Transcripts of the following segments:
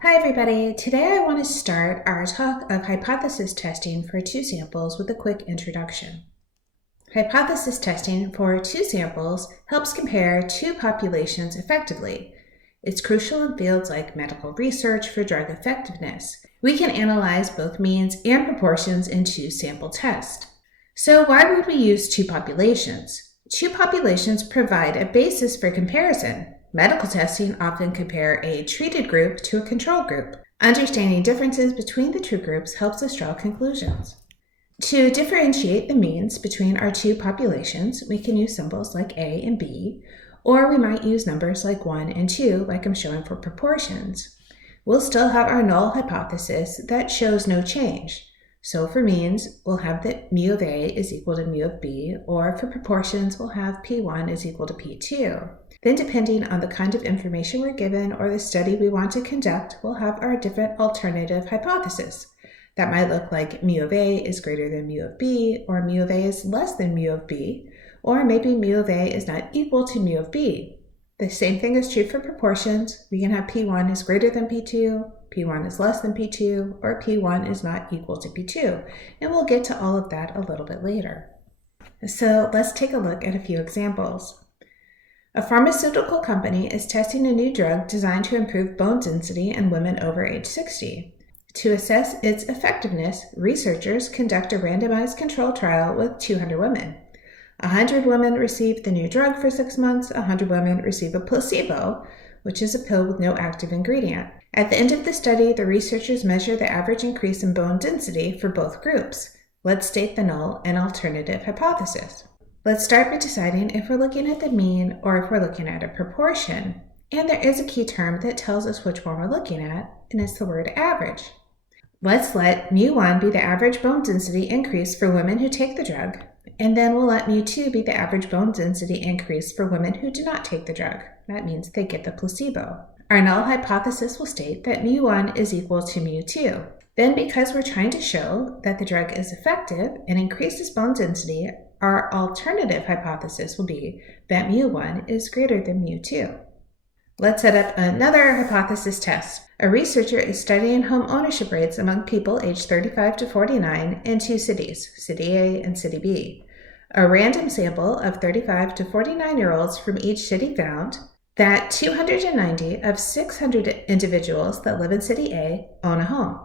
Hi everybody, today I want to start our talk of hypothesis testing for two samples with a quick introduction. Hypothesis testing for two samples helps compare two populations effectively. It's crucial in fields like medical research for drug effectiveness. We can analyze both means and proportions in two sample tests. So why would we use two populations? Two populations provide a basis for comparison. Medical testing often compare a treated group to a control group. Understanding differences between the two groups helps us draw conclusions. To differentiate the means between our two populations, we can use symbols like A and B, or we might use numbers like 1 and 2 like I'm showing for proportions. We'll still have our null hypothesis that shows no change. So for means, we'll have that mu of A is equal to mu of B, or for proportions, we'll have P1 is equal to P2. Then depending on the kind of information we're given or the study we want to conduct, we'll have our different alternative hypothesis. That might look like mu of A is greater than mu of B, or mu of A is less than mu of B, or maybe mu of A is not equal to mu of B. The same thing is true for proportions. We can have P1 is greater than P2, P1 is less than P2, or P1 is not equal to P2. And we'll get to all of that a little bit later. So let's take a look at a few examples. A pharmaceutical company is testing a new drug designed to improve bone density in women over age 60. To assess its effectiveness, researchers conduct a randomized control trial with 200 women. 100 women receive the new drug for 6 months, 100 women receive a placebo, which is a pill with no active ingredient. At the end of the study, the researchers measure the average increase in bone density for both groups. Let's state the null and alternative hypothesis. Let's start by deciding if we're looking at the mean or if we're looking at a proportion. And there is a key term that tells us which one we're looking at, and it's the word average. Let's let mu1 be the average bone density increase for women who take the drug, and then we'll let mu2 be the average bone density increase for women who do not take the drug. That means they get the placebo. Our null hypothesis will state that mu1 is equal to mu2. Then, because we're trying to show that the drug is effective and increases bone density, our alternative hypothesis will be that mu1 is greater than mu2. Let's set up another hypothesis test. A researcher is studying home ownership rates among people aged 35 to 49 in two cities, City A and City B. A random sample of 35 to 49-year-olds from each city found that 290 of 600 individuals that live in City A own a home.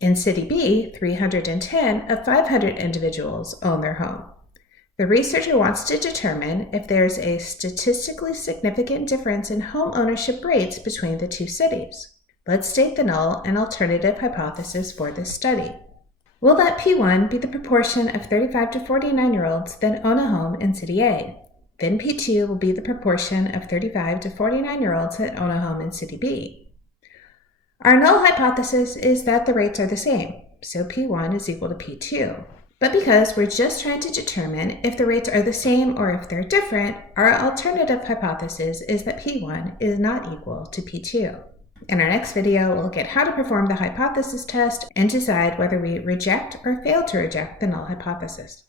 In City B, 310 of 500 individuals own their home. The researcher wants to determine if there's a statistically significant difference in home ownership rates between the two cities. Let's state the null and alternative hypothesis for this study. We'll let P1 be the proportion of 35 to 49-year-olds that own a home in City A. Then P2 will be the proportion of 35 to 49-year-olds that own a home in City B. Our null hypothesis is that the rates are the same, so P1 is equal to P2. But because we're just trying to determine if the rates are the same or if they're different, our alternative hypothesis is that P1 is not equal to P2. In our next video, we'll look at how to perform the hypothesis test and decide whether we reject or fail to reject the null hypothesis.